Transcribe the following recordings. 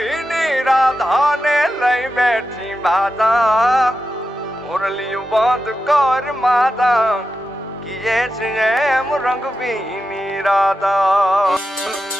ભીની રાધાને લઈ બેઠી માતા મુરલિયું બંધ કર માતા કીએ છે એમ રંગ ભીની રાધા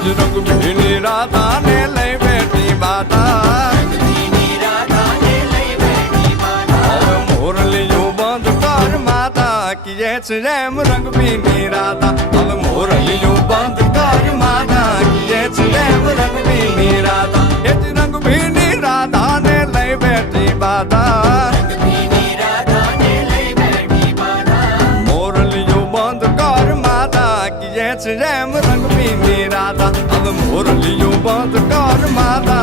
એ જ રંગ ભીની રાધાને લઈ બેઠી હવે મોરલીયું બંધ કર માતા. કીએ છે એમ રંગ ભીની રાધા. હવે મોરલીયું બંધ कृष्ण रैम रंग में मेरा था अब मुरलियों बात कार माता